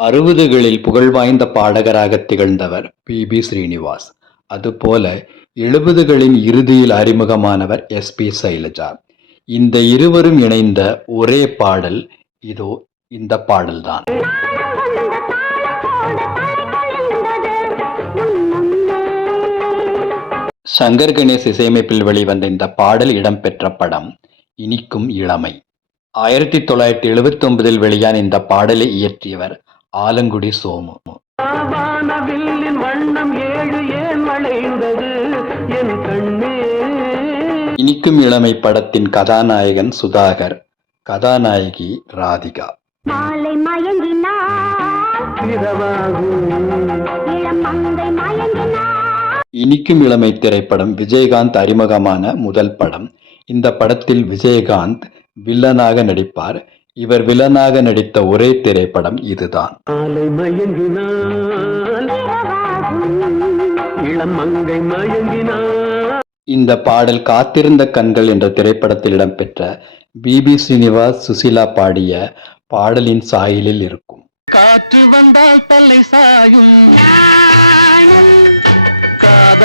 அறுபதுகளில் புகழ்வாய்ந்த பாடகராக திகழ்ந்தவர் B. B. Srinivas. அதுபோல எழுபதுகளின் இறுதியில் அறிமுகமானவர் எஸ். பி. சைலஜா. இந்த இருவரும் இணைந்த ஒரே பாடல் இதோ இந்த பாடல்தான். சங்கர் கணேஷ் இசையமைப்பில் வெளிவந்த இந்த பாடல் இடம்பெற்ற படம் இனிக்கும் இளமை. ஆயிரத்தி தொள்ளாயிரத்தி எழுபத்தி ஒன்பதில் வெளியான இந்த பாடலை இயற்றியவர் ஆலங்குடி சோமு. வானவில்லின் வண்ணம் ஏழு ஏன் வளைந்தது? என் கண்ணே. இனிக்கும் இளமை படத்தின் கதாநாயகன் சுதாகர் கதாநாயகி ராதிகா. மாலை இனிக்கும் இளமை திரைப்படம் விஜயகாந்த் அறிமுகமான முதல் படம். இந்த படத்தில் விஜயகாந்த் வில்லனாக நடிப்பார். இவர் வில்லனாக நடித்த ஒரே திரைப்படம் இதுதான். இந்த பாடல் காத்திருந்த கண்கள் என்ற திரைப்படத்தில் இடம்பெற்ற பிபி ஸ்ரீனிவாஸ் சுசிலா பாடிய பாடலின் சாயலில் இருக்கும். காற்று வந்தால் தலை சாயும்.